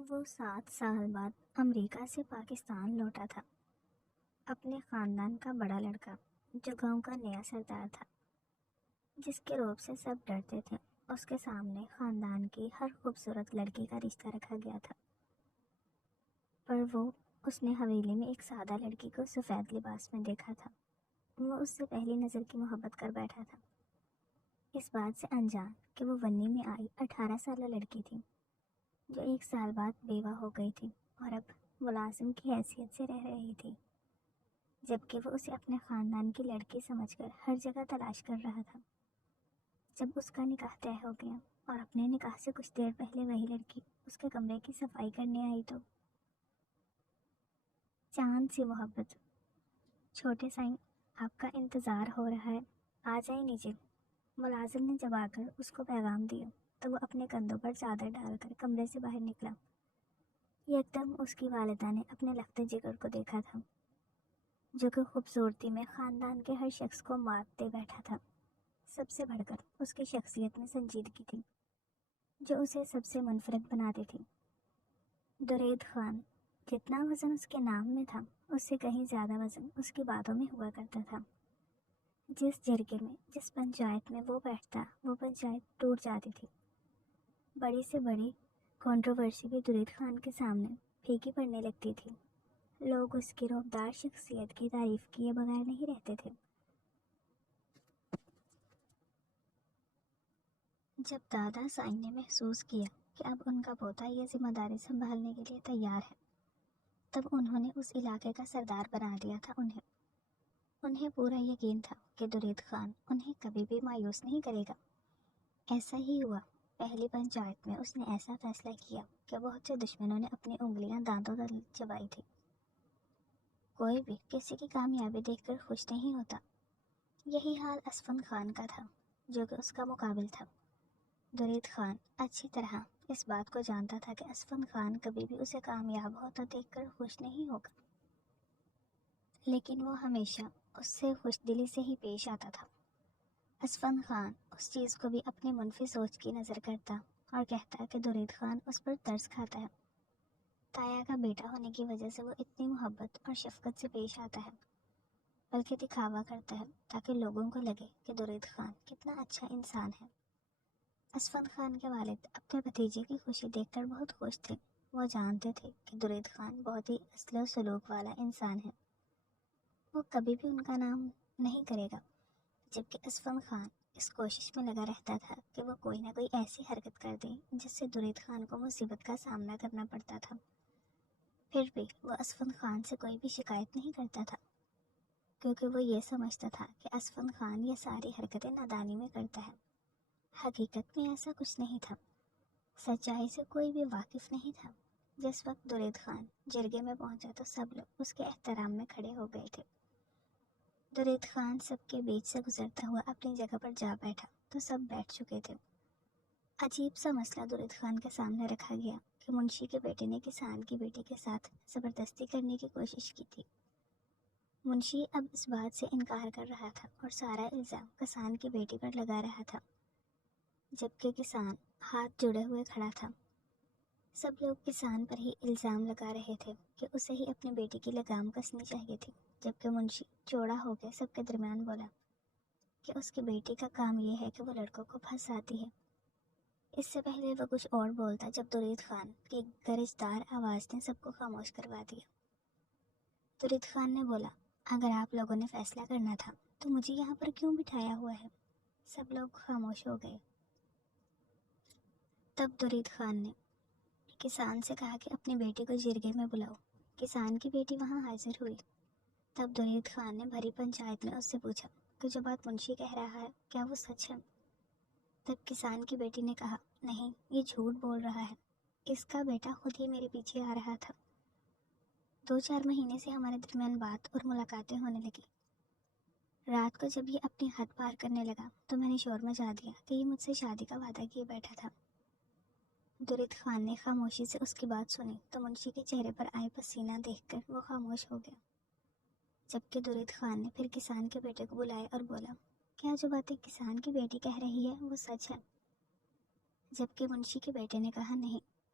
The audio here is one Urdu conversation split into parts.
وہ 7 سال بعد امریکہ سے پاکستان لوٹا تھا، اپنے خاندان کا بڑا لڑکا جو گاؤں کا نیا سردار تھا، جس کے روب سے سب ڈرتے تھے۔ اس کے سامنے خاندان کی ہر خوبصورت لڑکی کا رشتہ رکھا گیا تھا، پر اس نے حویلی میں ایک سادہ لڑکی کو سفید لباس میں دیکھا تھا۔ وہ اس سے پہلی نظر کی محبت کر بیٹھا تھا، اس بات سے انجان کہ وہ ونی میں آئی 18 سالہ لڑکی تھی جو 1 سال بعد بیوہ ہو گئی تھی اور اب ملازم کی حیثیت سے رہ رہی تھی، جبکہ وہ اسے اپنے خاندان کی لڑکی سمجھ کر ہر جگہ تلاش کر رہا تھا۔ جب اس کا نکاح طے ہو گیا اور اپنے نکاح سے کچھ دیر پہلے وہی لڑکی اس کے کمرے کی صفائی کرنے آئی تو چاند سی محبت۔ چھوٹے سائیں، آپ کا انتظار ہو رہا ہے، آ جائیں نیچے۔ ملازم نے جب آ کر اس کو پیغام دیا تو وہ اپنے کندھوں پر چادر ڈال کر کمرے سے باہر نکلا۔ یکدم اس کی والدہ نے اپنے لخت جگر کو دیکھا تھا، جو کہ خوبصورتی میں خاندان کے ہر شخص کو مات دے بیٹھا تھا۔ سب سے بڑھ کر اس کی شخصیت میں سنجیدگی تھی جو اسے سب سے منفرد بناتی تھی۔ درید خان، جتنا وزن اس کے نام میں تھا اس سے کہیں زیادہ وزن اس کی باتوں میں ہوا کرتا تھا۔ جس جرگے میں، جس پنچایت میں وہ بیٹھتا، وہ پنچایت ٹوٹ جاتی تھی۔ بڑی سے بڑی کنٹروورسی بھی درید خان کے سامنے پھیکی پڑنے لگتی تھی۔ لوگ اس کی رعبدار شخصیت کی تعریف کیے بغیر نہیں رہتے تھے۔ جب دادا سائن نے محسوس کیا کہ اب ان کا پوتا یہ ذمہ داری سنبھالنے کے لیے تیار ہے، تب انہوں نے اس علاقے کا سردار بنا دیا تھا۔ انہیں پورا یقین تھا کہ درید خان انہیں کبھی بھی مایوس نہیں کرے گا۔ ایسا ہی ہوا۔ پہلی پنچایت میں اس نے ایسا فیصلہ کیا کہ بہت سے دشمنوں نے اپنی انگلیاں دانتوں تل چبائی تھی۔ کوئی بھی کسی کی کامیابی دیکھ کر خوش نہیں ہوتا۔ یہی حال اسفند خان کا تھا، جو کہ اس کا مقابل تھا۔ درید خان اچھی طرح اس بات کو جانتا تھا کہ اسفند خان کبھی بھی اسے کامیاب ہوتا دیکھ کر خوش نہیں ہوگا، لیکن وہ ہمیشہ اس سے خوش دلی سے ہی پیش آتا تھا۔ اسفند خان اس چیز کو بھی اپنی منفی سوچ کی نظر کرتا اور کہتا کہ درید خان اس پر ترس کھاتا ہے۔ تایا کا بیٹا ہونے کی وجہ سے وہ اتنی محبت اور شفقت سے پیش آتا ہے، بلکہ دکھاوا کرتا ہے تاکہ لوگوں کو لگے کہ درید خان کتنا اچھا انسان ہے۔ اسفند خان کے والد اپنے بھتیجے کی خوشی دیکھ کر بہت خوش تھے۔ وہ جانتے تھے کہ درید خان بہت ہی اصل و سلوک والا انسان ہے، وہ کبھی بھی ان کا نام نہیں کرے گا، جبکہ اسفند خان اس کوشش میں لگا رہتا تھا کہ وہ کوئی نہ کوئی ایسی حرکت کر دے جس سے درید خان کو مصیبت کا سامنا کرنا پڑتا تھا۔ پھر بھی وہ اسفند خان سے کوئی بھی شکایت نہیں کرتا تھا، کیونکہ وہ یہ سمجھتا تھا کہ اسفند خان یہ ساری حرکتیں نادانی میں کرتا ہے۔ حقیقت میں ایسا کچھ نہیں تھا، سچائی سے کوئی بھی واقف نہیں تھا۔ جس وقت درید خان جرگے میں پہنچا تو سب لوگ اس کے احترام میں کھڑے ہو گئے تھے۔ درید خان سب کے بیچ سے گزرتا ہوا اپنی جگہ پر جا بیٹھا تو سب بیٹھ چکے تھے۔ عجیب سا مسئلہ درید خان کے سامنے رکھا گیا کہ منشی کے بیٹے نے کسان کی بیٹی کے ساتھ زبردستی کرنے کی کوشش کی تھی۔ منشی اب اس بات سے انکار کر رہا تھا اور سارا الزام کسان کی بیٹی پر لگا رہا تھا، جبکہ کسان ہاتھ جڑے ہوئے کھڑا تھا۔ سب لوگ کسان پر ہی الزام لگا رہے تھے کہ اسے ہی اپنی بیٹی کی لگام کسنی چاہیے تھی، جبکہ منشی چوڑا ہو کے سب کے درمیان بولا کہ اس کی بیٹی کا کام یہ ہے کہ وہ لڑکوں کو پھنساتی ہے۔ اس سے پہلے وہ کچھ اور بولتا جب درید خان کی گرجدار آواز نے سب کو خاموش کروا دیا۔ درید خان نے بولا، اگر آپ لوگوں نے فیصلہ کرنا تھا تو مجھے یہاں پر کیوں بٹھایا ہوا ہے؟ سب لوگ خاموش ہو گئے۔ تب درید خان نے کسان سے کہا کہ اپنی بیٹی کو جرگے میں بلاؤ۔ کسان کی بیٹی وہاں حاضر ہوئی۔ تب درید خان نے بھری پنچایت میں اس سے پوچھا کہ جو بات منشی کہہ رہا ہے کیا وہ سچ ہے؟ تب کسان کی بیٹی نے کہا، نہیں، یہ جھوٹ بول رہا ہے، اس کا بیٹا خود ہی میرے پیچھے آ رہا تھا۔ 2-4 مہینے سے ہمارے درمیان بات اور ملاقاتیں ہونے لگی۔ رات کو جب یہ اپنی حد پار کرنے لگا تو میں نے شور مچا دیا کہ یہ مجھ سے شادی کا وعدہ کیے بیٹھا تھا۔ درید خان نے خاموشی سے اس کی بات سنی تو منشی کے چہرے پر آئے پسینہ دیکھ کر وہ خاموش ہو گیا، جبکہ درید خان نے پھر کسان کے بیٹے کو بلایا اور بولا، کیا جو باتیں کسان کی بیٹی کہہ رہی ہے وہ سچ ہے؟ جبکہ منشی کے بیٹے نے کہا، نہیں،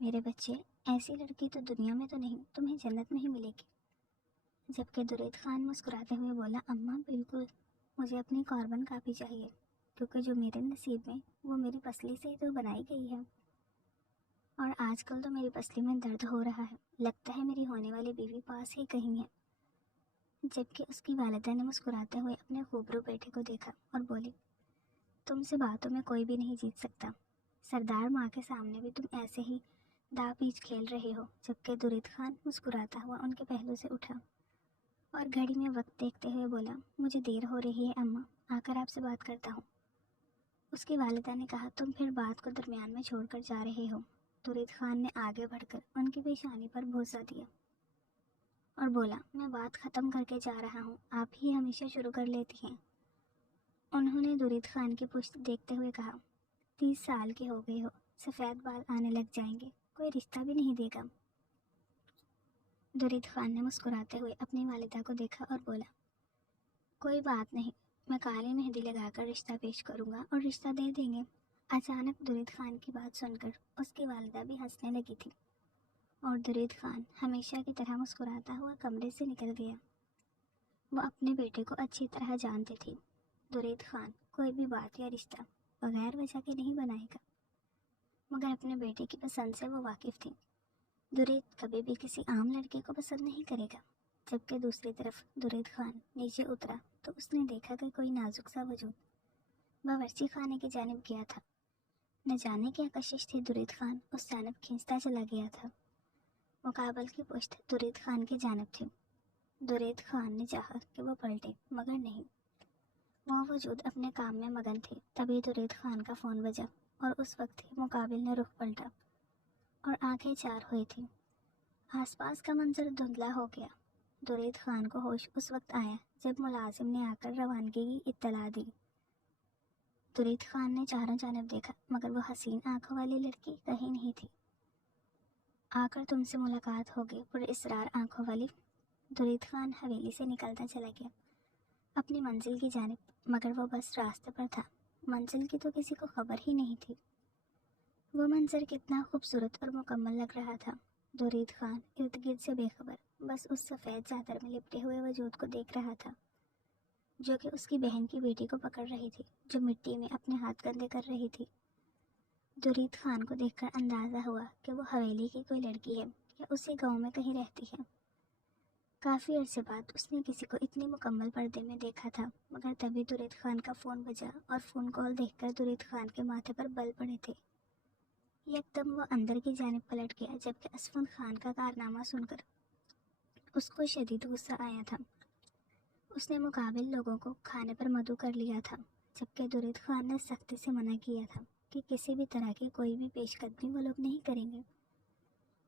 میرے بچے، ایسی لڑکی تو دنیا میں تو نہیں، تمہیں جنت میں ہی ملے گی۔ جبکہ درید خان مسکراتے ہوئے بولا، اماں بالکل، مجھے اپنی کاربن کاپی چاہیے، کیونکہ جو میرے نصیب میں وہ میری پسلی سے ہی تو بنائی گئی ہے، اور آج کل تو میری پسلی میں درد ہو رہا ہے، لگتا ہے میری ہونے والی بیوی پاس ہی کہیں ہے۔ جبکہ اس کی والدہ نے مسکراتے ہوئے اپنے خوبرو بیٹے کو دیکھا اور بولی، تم سے باتوں میں کوئی بھی نہیں جیت سکتا، سردار ماں کے سامنے بھی تم ایسے ہی دا پیچ کھیل رہے ہو۔ جبکہ درید خان مسکراتا ہوا ان کے پہلو سے اٹھا اور گھڑی میں وقت دیکھتے ہوئے بولا، مجھے دیر ہو رہی ہے اماں، آ کر آپ سے بات کرتا ہوں۔ اس کی والدہ نے کہا، تم پھر بات کو درمیان میں چھوڑ کر جا رہے ہو۔ درید خان نے آگے بڑھ کر ان کی پیشانی پر بوسہ دیا اور بولا، میں بات ختم کر کے جا رہا ہوں، آپ ہی ہمیشہ شروع کر لیتی ہیں۔ انہوں نے درید خان کی پشت دیکھتے ہوئے کہا، 30 سال کے ہو گئے ہو، سفید بال آنے لگ جائیں گے، کوئی رشتہ بھی نہیں دے گا۔ درید خان نے مسکراتے ہوئے اپنی والدہ کو دیکھا اور بولا، کوئی بات نہیں، میں کالی مہندی لگا کر رشتہ پیش کروں گا اور رشتہ دے دیں گے۔ اچانک درید خان کی بات سن کر اس کی والدہ بھی ہنسنے لگی تھی اور درید خان ہمیشہ کی طرح مسکراتا ہوا کمرے سے نکل گیا۔ وہ اپنے بیٹے کو اچھی طرح جانتے تھے، درید خان کوئی بھی بات یا رشتہ بغیر وجہ کے نہیں بنائے گا، مگر اپنے بیٹے کی پسند سے وہ واقف تھی۔ درید کبھی بھی کسی عام لڑکے کو پسند نہیں کرے گا۔ جبکہ دوسری طرف درید خان نیچے اترا تو اس نے دیکھا کہ کوئی نازک سا وجود باورچی خانے کی جانب گیا تھا۔ نہ جانے کیا کشش تھی، درید خان اس جانب کھینچتا چلا گیا تھا۔ مقابل کی پشت درید خان کی جانب تھی۔ درید خان نے چاہا کہ وہ پلٹے، مگر نہیں، وہ وجود اپنے کام میں مگن تھے۔ تبھی درید خان کا فون بجا اور اس وقت ہی مقابل نے رخ پلٹا اور آنکھیں چار ہوئی تھی۔ آس پاس کا منظر دھندلا ہو گیا۔ درید خان کو ہوش اس وقت آیا جب ملازم نے آ کر روانگی کی اطلاع دی۔ درید خان نے چاروں جانب دیکھا، مگر وہ حسین آنکھوں والی لڑکی کہیں نہیں تھی۔ آ کر تم سے ملاقات ہوگی، پر اصرار آنکھوں والی۔ درید خان حویلی سے نکلتا چلا گیا اپنی منزل کی جانب، مگر وہ بس راستے پر تھا، منزل کی تو کسی کو خبر ہی نہیں تھی۔ وہ منظر کتنا خوبصورت اور مکمل لگ رہا تھا۔ درید خان ارد گرد سے بے خبر بس اس سفید چادر میں لپٹے ہوئے وجود کو دیکھ رہا تھا، جو کہ اس کی بہن کی بیٹی کو پکڑ رہی تھی، جو مٹی میں اپنے ہاتھ گندے کر رہی تھی۔ درید خان کو دیکھ کر اندازہ ہوا کہ وہ حویلی کی کوئی لڑکی ہے یا اسی گاؤں میں کہیں رہتی ہے۔ کافی عرصے بعد اس نے کسی کو اتنی مکمل پردے میں دیکھا تھا، مگر تبھی درید خان کا فون بجا اور فون کال دیکھ کر درید خان کے ماتھے پر بل پڑے تھے۔ یکدم وہ اندر کی جانب پلٹ گیا، جبکہ اسفند خان کا کارنامہ سن کر اس کو شدید غصہ آیا تھا۔ اس نے مقابل لوگوں کو کھانے پر مدعو کر لیا تھا، جبکہ درید خان نے سختی سے منع کیا تھا کہ کسی بھی طرح کی کوئی بھی پیش قدمی وہ لوگ نہیں کریں گے۔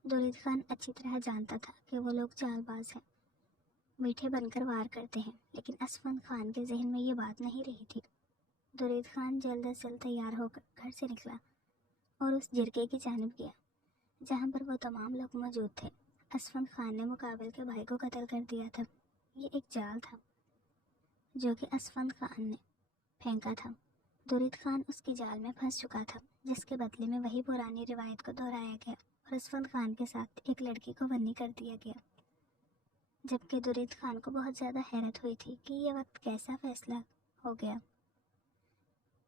درید خان اچھی طرح جانتا تھا کہ وہ لوگ چال باز ہیں، میٹھے بن کر وار کرتے ہیں، لیکن اسفند خان کے ذہن میں یہ بات نہیں رہی تھی۔ درید خان جلد از جلد تیار ہو کر گھر سے نکلا اور اس جرگے کی جانب گیا جہاں پر وہ تمام لوگ موجود تھے۔ اسفند خان نے مقابل کے بھائی کو قتل کر دیا تھا۔ یہ ایک جال تھا جو کہ اسفند خان نے پھینکا تھا۔ درید خان اس کی جال میں پھنس چکا تھا، جس کے بدلے میں وہی پرانی روایت کو دہرایا گیا اور اسفند خان کے ساتھ ایک لڑکی کو بندی کر دیا گیا۔ جبکہ درید خان کو بہت زیادہ حیرت ہوئی تھی کہ یہ وقت کیسا فیصلہ ہو گیا۔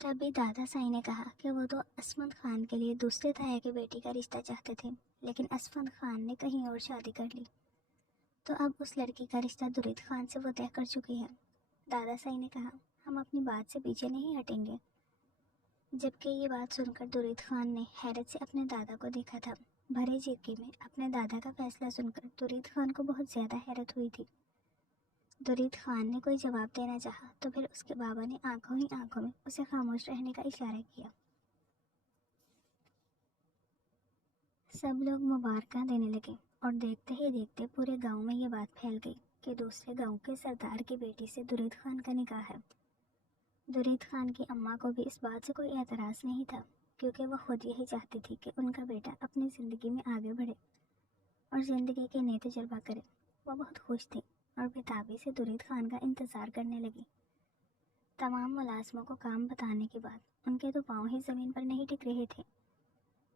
تبھی دادا سائی نے کہا کہ وہ تو اسفند خان کے لیے دوسرے تایا کی بیٹی کا رشتہ چاہتے تھے، لیکن اسفند خان نے کہیں اور شادی کر لی، تو اب اس لڑکی کا رشتہ درید خان سے وہ طے کر چکی ہے۔ دادا سائی نے کہا، ہم اپنی بات سے پیچھے نہیں ہٹیں گے۔ جبکہ یہ بات سن کر درید خان نے حیرت سے اپنے دادا کو دیکھا تھا۔ بھرے جرگے میں اپنے دادا کا فیصلہ سن کر درید خان کو بہت زیادہ حیرت ہوئی تھی۔ درید خان نے کوئی جواب دینا چاہا تو پھر اس کے بابا نے آنکھوں ہی آنکھوں میں اسے خاموش رہنے کا اشارہ کیا۔ سب لوگ مبارکاں دینے لگے اور دیکھتے ہی دیکھتے پورے گاؤں میں یہ بات پھیل گئی کہ دوسرے گاؤں کے سردار کی بیٹی سے درید خان کا نکاح ہے۔ درید خان کی اماں کو بھی اس بات سے کوئی اعتراض نہیں تھا، کیونکہ وہ خود یہی چاہتی تھی کہ ان کا بیٹا اپنی زندگی میں آگے بڑھے اور زندگی کے نئے تجربہ کرے۔ وہ بہت خوش تھی اور بےتابی سے درید خان کا انتظار کرنے لگی۔ تمام ملازموں کو کام بتانے کے بعد ان کے تو پاؤں ہی زمین پر نہیں ٹک رہے تھے۔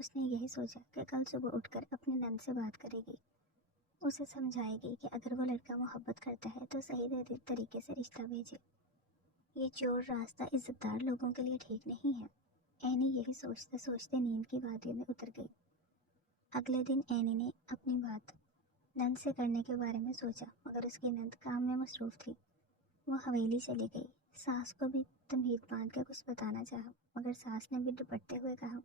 اس نے یہی سوچا کہ کل صبح اٹھ کر اپنی نند سے بات کرے گی، اسے سمجھائے گی کہ اگر وہ لڑکا محبت کرتا ہے تو صحیح طریقے سے رشتہ بھیجے۔ یہ چور راستہ عزت دار لوگوں کے لیے ٹھیک نہیں ہے۔ اینی یہی سوچتے سوچتے نیند کی وادیوں میں اتر گئی۔ اگلے دن اینی نے اپنی بات نند سے کرنے کے بارے میں سوچا، مگر اس کی نند کام میں مصروف تھی۔ وہ حویلی چلی گئی۔ ساس کو بھی تمہید باندھ کے کچھ بتانا چاہا، مگر ساس نے بھی ڈپٹتے ہوئے کہا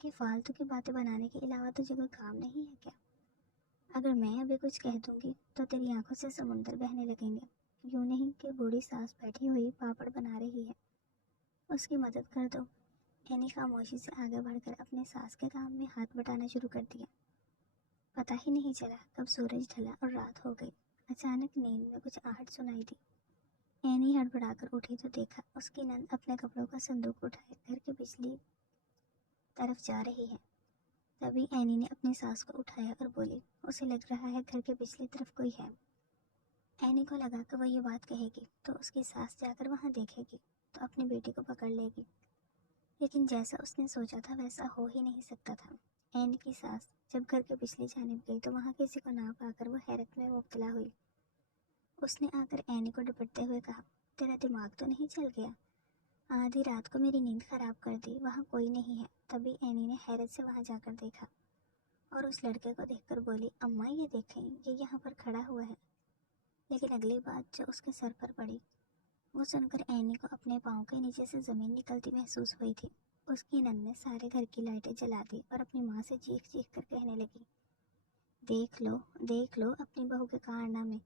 کہ فالتو کی باتیں بنانے کے علاوہ تجھے کوئی کام نہیں ہے کیا؟ اگر میں ابھی کچھ کہہ دوں گی تو تیری آنکھوں سے سمندر بہنے لگیں گے۔ یوں نہیں کہ بوڑھی ساس بیٹھی ہوئی پاپڑ بنا رہی ہے، اس کی مدد کر دو۔ اینی خاموشی سے آگے بڑھ کر اپنے ساس کے کام میں ہاتھ بٹانا شروع کر دیا۔ پتہ ہی نہیں چلا کب سورج ڈھلا اور رات ہو گئی۔ اچانک نیند میں کچھ آہٹ سنائی دی۔ اینی ہڑبڑا کر اٹھی تو دیکھا اس کی نند اپنے کپڑوں کا صندوق اٹھائے گھر کے پچھلی طرف جا رہی ہے۔ تبھی اینی نے اپنی ساس کو اٹھایا اور بولی، اسے لگ رہا ہے گھر کے پچھلی طرف کوئی ہے۔ اینی کو لگا کہ وہ یہ بات کہے گی تو اس کی ساس جا کر وہاں دیکھے گی تو اپنی بیٹی کو پکڑ لے گی، لیکن جیسا اس نے سوچا تھا ویسا ہو ہی نہیں سکتا تھا۔ اینی کی ساس جب گھر کے پچھلی جانب گئی تو وہاں کسی کو نہ پا کر وہ حیرت میں مبتلا ہوئی۔ اس نے آ کر اینی کو ڈپٹتے ہوئے کہا، تیرا دماغ تو نہیں چل گیا؟ آدھی رات کو میری نیند خراب کر دی، وہاں کوئی نہیں ہے۔ تبھی اینی نے حیرت سے وہاں جا کر دیکھا اور اس لڑکے کو دیکھ کر بولی، اماں یہ دیکھیں، یہ یہاں پر کھڑا ہوا ہے۔ لیکن اگلی بات جو اس کے سر پر پڑی وہ سن کر اینی کو اپنے پاؤں کے نیچے سے زمین نکلتی محسوس ہوئی تھی۔ اس کی نند نے سارے گھر کی لائٹیں جلا دی اور اپنی ماں سے چیخ چیخ کر کہنے لگی، دیکھ لو اپنی بہو کے کارنامے،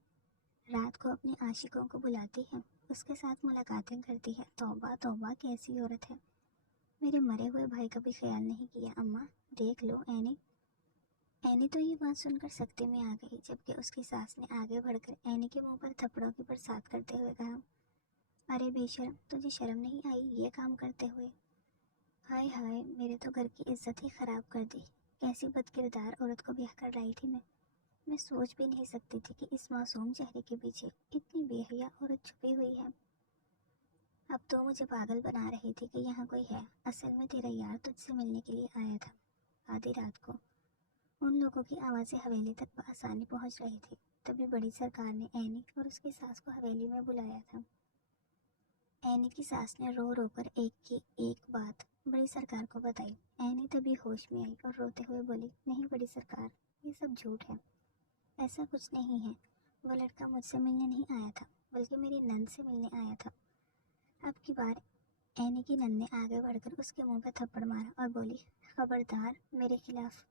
رات کو اپنی عاشقوں کو بلاتی ہے، اس کے ساتھ ملاقاتیں کرتی ہے۔ توبہ توبہ، کیسی عورت ہے، میرے مرے ہوئے بھائی کا بھی خیال نہیں کیا۔ اماں دیکھ لو اینی۔ اینی تو یہ بات سن کر سکتے میں آ گئی، جبکہ اس کی ساس نے آگے بڑھ کر اینی کے منہ پر تھپڑوں کی برسات کرتے ہوئے کہا، ارے بے شرم، تجھے شرم نہیں آئی یہ کام کرتے ہوئے؟ ہائے ہائے، میرے تو گھر کی عزت ہی خراب کر دی، کیسی بد کردار عورت کو بیاہ کر لائی تھی میں سوچ بھی نہیں سکتی تھی کہ اس معصوم چہرے کے پیچھے اتنی بے حیا عورت چھپی ہوئی ہے۔ اب تو مجھے پاگل بنا رہی تھی کہ یہاں کوئی ہے۔ اصل میں تیرا یار تجھ سے ملنے کے لیے آیا تھا۔ آدھی رات کو ان لوگوں کی آوازیں حویلی تک بآسانی پہنچ رہی تھی۔ تبھی بڑی سرکار نے اینی اور اس کی ساس کو حویلی میں بلایا تھا۔ اینی کی ساس نے رو رو کر ایک کی ایک بات بڑی سرکار کو بتائی۔ اینی تبھی ہوش میں آئی اور روتے ہوئے بولی، نہیں بڑی سرکار، یہ سب جھوٹ ہے، ایسا کچھ نہیں ہے۔ وہ لڑکا مجھ سے ملنے نہیں آیا تھا، بلکہ میری نند سے ملنے آیا تھا۔ اب کی بار اینی کی نند نے آگے بڑھ کر اس کے منہ پہ تھپڑ مارا اور بولی، خبردار میرے خلاف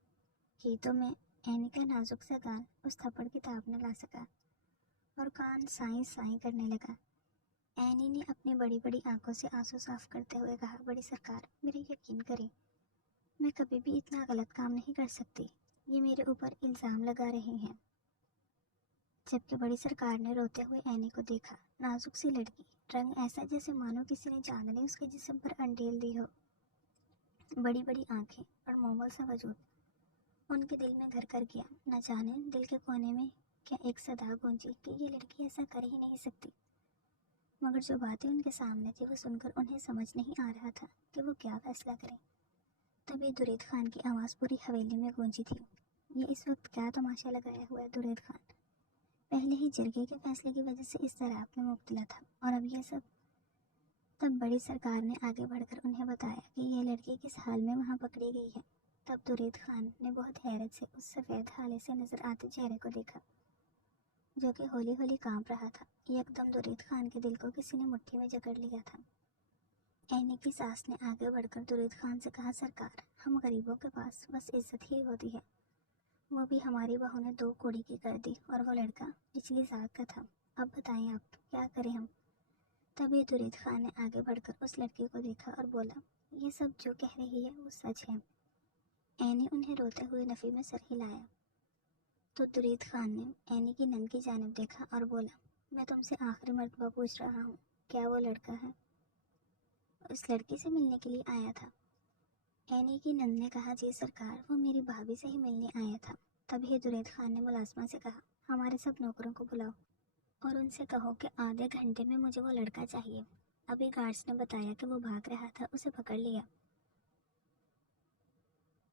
کی تو میں اینی کا نازک سا گال اس تھپڑ کی تاب نہ لا سکا اور کان سائیں سائیں کرنے لگا۔ اینی نے اپنی بڑی بڑی آنکھوں سے آنسو صاف کرتے ہوئے کہا، بڑی سرکار میرے یقین کریں، میں کبھی بھی اتنا غلط کام نہیں کر سکتی، یہ میرے اوپر الزام لگا رہے ہیں۔ جبکہ بڑی سرکار نے روتے ہوئے اینی کو دیکھا، نازک سی لڑکی، رنگ ایسا جیسے مانو کسی نے چاندنی اس کے جسم پر انڈیل دی ہو، بڑی بڑی آنکھیں اور مومل سا وجود۔ ان کے دل میں گھر کر گیا، نہ جانے دل کے کونے میں کیا ایک صدا گونجی کہ یہ لڑکی ایسا کر ہی نہیں سکتی۔ مگر جو باتیں ان کے سامنے تھی وہ سن کر انہیں سمجھ نہیں آ رہا تھا کہ وہ کیا فیصلہ کریں۔ تبھی درید خان کی آواز پوری حویلی میں گونجی تھی، یہ اس وقت کیا تماشا لگایا ہوا ہے درید خان؟ پہلے ہی جرگے کے فیصلے کی وجہ سے اس طرح میں مبتلا تھا اور اب یہ سب۔ تب بڑی سرکار نے آگے بڑھ کر انہیں بتایا کہ یہ لڑکی کس حال میں وہاں پکڑی گئی ہے۔ تب درید خان نے بہت حیرت سے اس سفید حالے سے نظر آتے چہرے کو دیکھا جو کہ ہولی ہولی کانپ رہا تھا۔ یکدم درید خان کے دل کو کسی نے مٹھی میں جکڑ لیا تھا۔ اینی کی ساس نے آگے بڑھ کر درید خان سے کہا، سرکار ہم غریبوں کے پاس بس عزت ہی ہوتی ہے، وہ بھی ہماری بہو نے 2 کوڑی کی کر دی اور وہ لڑکا نچلی ذات کا تھا، اب بتائیں آپ کیا کریں ہم؟ تبھی درید خان نے آگے بڑھ کر اس لڑکی کو دیکھا اور بولا، یہ سب جو کہہ رہی ہے وہ سچ ہے۔ اینی انہیں روتے ہوئے نفی میں سر ہلایا تو درید خان نے اینی کی نند کی جانب دیکھا اور بولا، میں تم سے آخری مرتبہ پوچھ رہا ہوں، کیا وہ لڑکا ہے؟ اس لڑکی سے ملنے کے لیے آیا تھا؟ اینی کی نند نے کہا، جی سرکار، وہ میری بھابھی سے ہی ملنے آیا تھا۔ تبھی درید خان نے ملازمہ سے کہا، ہمارے سب نوکروں کو بلاؤ اور ان سے کہو کہ آدھے گھنٹے میں مجھے وہ لڑکا چاہیے۔ ابھی گارڈز نے بتایا کہ وہ بھاگ رہا تھا، اسے پکڑ لیا۔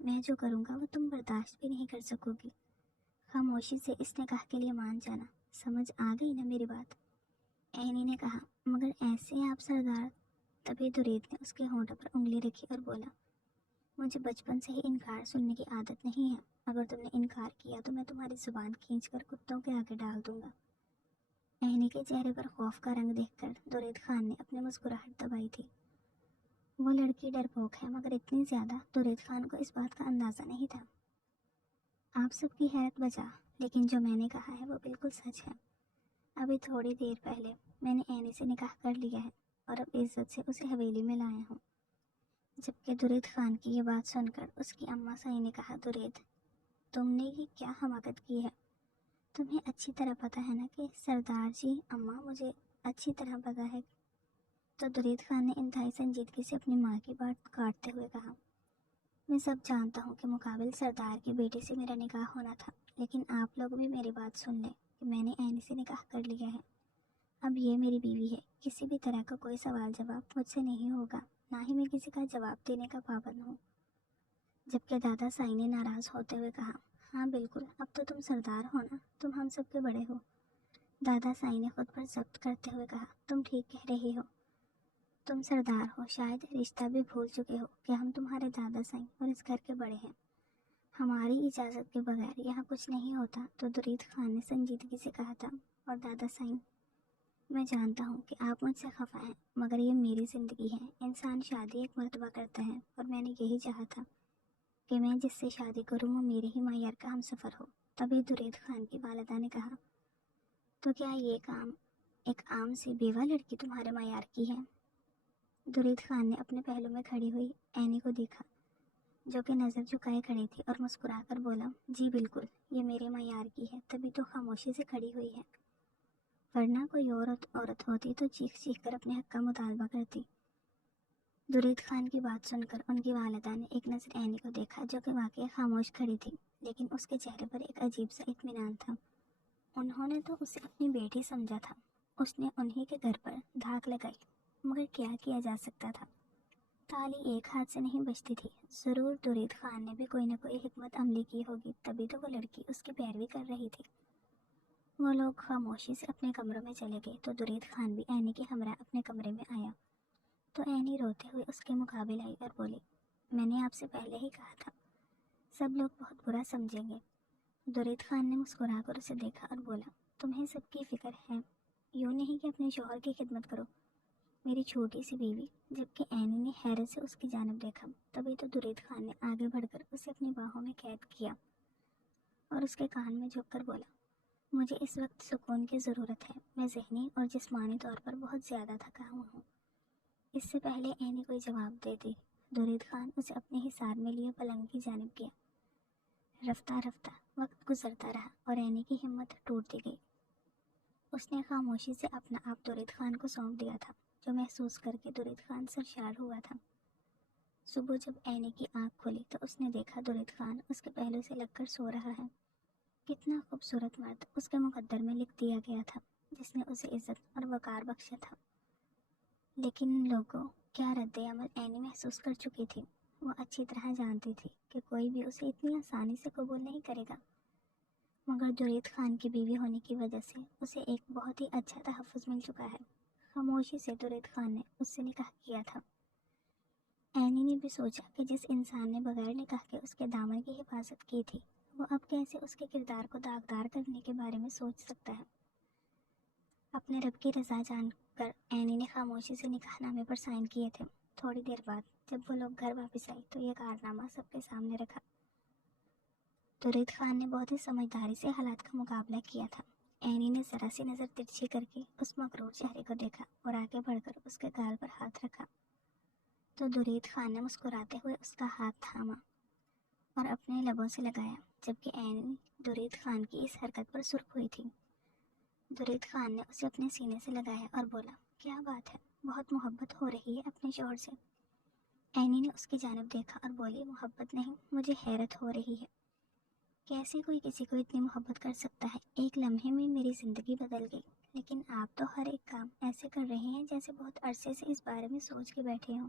میں جو کروں گا وہ تم برداشت بھی نہیں کر سکو گی۔ خاموشی سے اس نکاح کے لیے مان جانا۔ سمجھ آ گئی نا میری بات؟ اینی نے کہا۔ مگر ایسے آپ سردار؟ تبھی درید نے اس کے ہونٹوں پر انگلی رکھی اور بولا، مجھے بچپن سے ہی انکار سننے کی عادت نہیں ہے۔ اگر تم نے انکار کیا تو میں تمہاری زبان کھینچ کر کتوں کے آگے ڈال دوں گا۔ اینی کے چہرے پر خوف کا رنگ دیکھ کر درید خان نے اپنی مسکراہٹ دبائی تھی۔ وہ لڑکی ڈرپوک ہے، مگر اتنی زیادہ درید خان کو اس بات کا اندازہ نہیں تھا۔ آپ سب کی حیرت بچا، لیکن جو میں نے کہا ہے وہ بالکل سچ ہے۔ ابھی تھوڑی دیر پہلے میں نے اینی سے نکاح کر لیا ہے اور اب عزت سے اسے حویلی میں لایا ہوں۔ جبکہ درید خان کی یہ بات سن کر اس کی اماں سائی نے کہا، درید، تم نے یہ کیا حماقت کی ہے؟ تمہیں اچھی طرح پتہ ہے نا کہ سردار جی؟ اماں، مجھے اچھی طرح پتہ ہے۔ تو درید خان نے انتہائی سنجیدگی سے اپنی ماں کی بات کاٹتے ہوئے کہا، میں سب جانتا ہوں کہ مقابل سردار کی بیٹی سے میرا نکاح ہونا تھا، لیکن آپ لوگ بھی میری بات سن لیں کہ میں نے اینی سے نکاح کر لیا ہے۔ اب یہ میری بیوی ہے، کسی بھی طرح کا کوئی سوال جواب مجھ سے نہیں ہوگا، نہ ہی میں کسی کا جواب دینے کا پابند ہوں۔ جبکہ دادا سائی نے ناراض ہوتے ہوئے کہا، ہاں بالکل، اب تو تم سردار ہو نا، تم ہم سب کے بڑے ہو۔ دادا سائی نے خود پر ضبط کرتے ہوئے کہا، تم ٹھیک کہہ رہی ہو، تم سردار ہو، شاید رشتہ بھی بھول چکے ہو کہ ہم تمہارے دادا سائی اور اس گھر کے بڑے ہیں۔ ہماری اجازت کے بغیر یہاں کچھ نہیں ہوتا۔ تو درید خان نے سنجیدگی سے کہا تھا، اور دادا سائی، میں جانتا ہوں کہ آپ مجھ سے خفا ہیں، مگر یہ میری زندگی ہے۔ انسان شادی ایک مرتبہ کرتا ہے، اور میں نے یہی چاہا تھا کہ میں جس سے شادی کروں وہ میرے ہی معیار کا ہم سفر ہو۔ تبھی درید خان کی والدہ نے کہا، تو کیا یہ کام ایک عام سی بیوہ لڑکی تمہارے معیار کی ہے؟ درید خان نے اپنے پہلو میں کھڑی ہوئی اینی کو دیکھا، جو کہ نظر جھکائے کھڑی تھی، اور مسکرا کر بولا، جی بالکل، یہ میرے معیار کی ہے، تبھی تو خاموشی سے کھڑی ہوئی ہے، ورنہ کوئی اور عورت ہوتی تو چیخ چیخ کر اپنے حق کا مطالبہ کرتی۔ درید خان کی بات سن کر ان کی والدہ نے ایک نظر اینی کو دیکھا، جو کہ واقعی خاموش کھڑی تھی، لیکن اس کے چہرے پر ایک عجیب سا اطمینان تھا۔ انہوں نے تو اسے اپنی بیٹی سمجھا تھا، اس نے انہی کے گھر پر دھاک لگائی، مگر کیا جا سکتا تھا؟ تالی ایک ہاتھ سے نہیں بجتی تھی۔ ضرور درید خان نے بھی کوئی نہ کوئی حکمت عملی کی ہوگی، تبھی تو وہ لڑکی اس کی پیروی کر رہی تھی۔ وہ لوگ خاموشی سے اپنے کمروں میں چلے گئے تو درید خان بھی اینی کے ہمراہ اپنے کمرے میں آیا۔ تو اینی روتے ہوئے اس کے مقابل آئی اور بولی، میں نے آپ سے پہلے ہی کہا تھا، سب لوگ بہت برا سمجھیں گے۔ درید خان نے مسکرا کر اسے دیکھا اور بولا، تمہیں سب کی فکر ہے، یوں نہیں کہ اپنے شوہر کی خدمت کرو، میری چھوٹی سی بیوی۔ جبکہ اینی نے حیرت سے اس کی جانب دیکھا، تبھی تو درید خان نے آگے بڑھ کر اسے اپنی باہوں میں قید کیا اور اس کے کان میں جھک کر بولا، مجھے اس وقت سکون کی ضرورت ہے، میں ذہنی اور جسمانی طور پر بہت زیادہ تھکا ہوا ہوں۔ اس سے پہلے اینی کوئی جواب دیتی، درید خان اسے اپنے حصار میں لیے پلنگ کی جانب گیا۔ رفتہ رفتہ وقت گزرتا رہا اور اینی کی ہمت ٹوٹتی گئی۔ اس نے خاموشی سے اپنا آپ درید خان کو سونپ دیا تھا، جو محسوس کر کے درید خان سرشار ہوا تھا۔ صبح جب اینی کی آنکھ کھلی تو اس نے دیکھا درید خان اس کے پہلو سے لگ کر سو رہا ہے۔ کتنا خوبصورت مرد اس کے مقدر میں لکھ دیا گیا تھا، جس نے اسے عزت اور وقار بخشا تھا۔ لیکن لوگوں کیا رد عمل اینی محسوس کر چکی تھی۔ وہ اچھی طرح جانتی تھی کہ کوئی بھی اسے اتنی آسانی سے قبول نہیں کرے گا، مگر درید خان کی بیوی ہونے کی وجہ سے اسے ایک بہت ہی اچھا تحفظ مل چکا ہے۔ خاموشی سے درید خان نے اس سے نکاح کیا تھا۔ اینی نے بھی سوچا کہ جس انسان نے بغیر نکاح کے اس کے دامن کی حفاظت کی تھی، وہ اب کیسے اس کے کردار کو داغدار کرنے کے بارے میں سوچ سکتا ہے۔ اپنے رب کی رضا جان کر اینی نے خاموشی سے نکاح نامے پر سائن کیے تھے۔ تھوڑی دیر بعد جب وہ لوگ گھر واپس آئی تو یہ کارنامہ سب کے سامنے رکھا۔ درید خان نے بہت ہی سمجھداری سے حالات کا مقابلہ کیا تھا۔ اینی نے ذرا سی نظر ترچھی کر کے اس مغرور چہرے کو دیکھا اور آگے بڑھ کر اس کے گال پر ہاتھ رکھا۔ تو درید خان نے مسکراتے ہوئے اس کا ہاتھ تھاما اور اپنے لبوں سے لگایا، جبکہ اینی درید خان کی اس حرکت پر سرخ ہوئی تھی۔ درید خان نے اسے اپنے سینے سے لگایا اور بولا، کیا بات ہے، بہت محبت ہو رہی ہے اپنے شوہر سے؟ اینی نے اس کی جانب دیکھا اور بولی، محبت نہیں، مجھے حیرت ہو رہی ہے۔ کیسے کوئی کسی کو اتنی محبت کر سکتا ہے؟ ایک لمحے میں میری زندگی بدل گئی، لیکن آپ تو ہر ایک کام ایسے کر رہے ہیں جیسے بہت عرصے سے اس بارے میں سوچ کے بیٹھے ہوں۔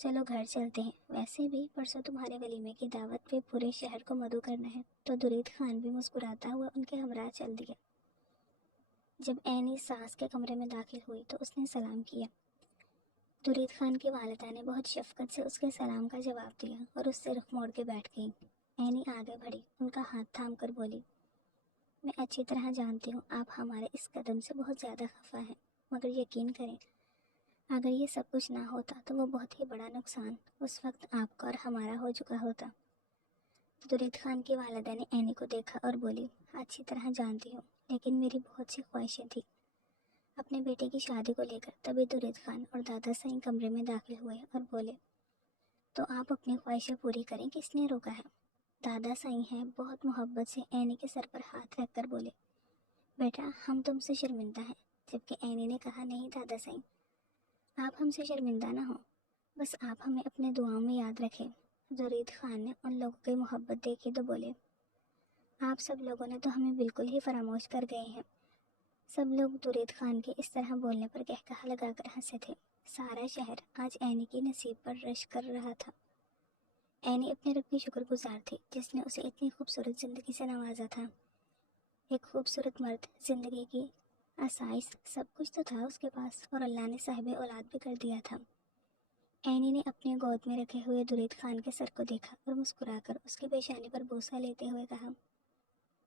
چلو گھر چلتے ہیں، ویسے بھی پرسوں تمہارے ولیمے کی دعوت پہ پورے شہر کو مدعو کرنا ہے۔ تو درید خان بھی مسکراتا ہوا ان کے ہمراہ چل دیا۔ جب اینی ساس کے کمرے میں داخل ہوئی تو اس نے سلام کیا۔ درید خان کی والدہ نے بہت شفقت سے اس کے سلام کا جواب دیا اور اس سے رخ موڑ کے بیٹھ گئی۔ اینی آگے بڑھی، ان کا ہاتھ تھام کر بولی، میں اچھی طرح جانتی ہوں آپ ہمارے اس قدم سے بہت زیادہ خفا ہیں، مگر یقین کریں اگر یہ سب کچھ نہ ہوتا تو وہ بہت ہی بڑا نقصان اس وقت آپ کا اور ہمارا ہو چکا ہوتا۔ درید خان کی والدہ نے اینی کو دیکھا اور بولی، اچھی طرح جانتی ہوں، لیکن میری بہت سی خواہشیں تھیں اپنے بیٹے کی شادی کو لے کر۔ تبھی درید خان اور دادا سائیں کمرے میں داخل ہوئے اور بولے، تو آپ اپنی خواہشیں پوری کریں، کس نے روکا ہے؟ دادا سائیں ہیں بہت محبت سے اینی کے سر پر ہاتھ رکھ کر بولے، بیٹا ہم تم سے شرمندہ ہیں۔ جبکہ اینی نے کہا، نہیں دادا سائیں، آپ ہم سے شرمندہ نہ ہوں، بس آپ ہمیں اپنے دعاؤں میں یاد رکھیں۔ درید خان نے ان لوگوں کی محبت دیکھی تو بولے، آپ سب لوگوں نے تو ہمیں بالکل ہی فراموش کر گئے ہیں۔ سب لوگ درید خان کے اس طرح بولنے پر قہقہہ لگا کر ہنسے تھے۔ سارا شہر آج اینی کی نصیب پر رش کر رہا تھا۔ اینی اپنے رب کی شکر گزار تھی جس نے اسے اتنی خوبصورت زندگی سے نوازا تھا۔ ایک خوبصورت مرد، زندگی کی آسائش، سب کچھ تو تھا اس کے پاس، اور اللہ نے صاحب اولاد بھی کر دیا تھا۔ اینی نے اپنے گود میں رکھے ہوئے درید خان کے سر کو دیکھا اور مسکرا کر اس کی پیشانی پر بوسہ لیتے ہوئے کہا،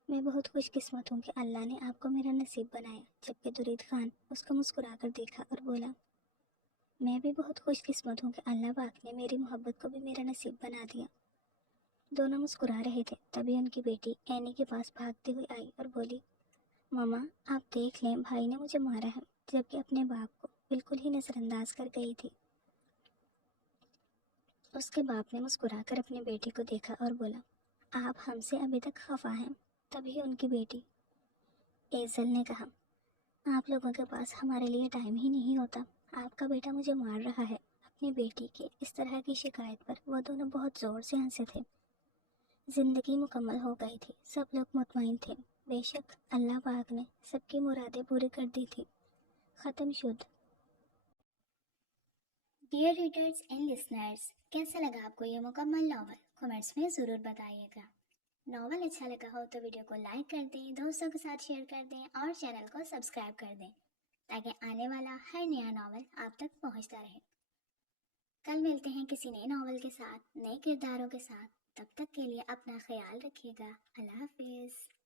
میں بہت خوش قسمت ہوں کہ اللہ نے آپ کو میرا نصیب بنایا۔ جبکہ درید خان اس کو مسکرا کر دیکھا اور بولا، میں بھی بہت خوش قسمت ہوں کہ اللہ پاک نے میری محبت کو بھی میرا نصیب بنا دیا۔ دونوں مسکرا رہے تھے، تبھی ان کی بیٹی اینی کے پاس بھاگتی ہوئی آئی اور بولی، ماما آپ دیکھ لیں بھائی نے مجھے مارا ہے، جبکہ اپنے باپ کو بالکل ہی نظر انداز کر گئی تھی۔ اس کے باپ نے مسکرا کر اپنے بیٹی کو دیکھا اور بولا، آپ ہم سے ابھی تک خفا ہیں۔ تبھی ان کی بیٹی ایزل نے کہا، آپ لوگوں کے پاس ہمارے لیے ٹائم ہی نہیں ہوتا، آپ کا بیٹا مجھے مار رہا ہے۔ اپنی بیٹی کی اس طرح کی شکایت پر وہ دونوں بہت زور سے ہنسے تھے۔ زندگی مکمل ہو گئی تھی، سب لوگ مطمئن تھے، بے شک اللہ پاک نے سب کی مرادیں پوری کر دی تھی۔ ختم شد۔ ڈیئر ریڈرز اینڈ لسنرز، کیسا لگا آپ کو یہ مکمل ناول؟ کمنٹس میں ضرور بتائیے گا۔ ناول اچھا لگا ہو تو ویڈیو کو لائک کر دیں، دوستوں کے ساتھ شیئر کر دیں اور چینل کو سبسکرائب کر دیں تاکہ آنے والا ہر نیا ناول آپ تک پہنچتا رہے۔ کل ملتے ہیں کسی نئے ناول کے ساتھ، نئے کرداروں کے ساتھ۔ تب تک کے لیے اپنا خیال رکھیے گا۔ اللہ حافظ۔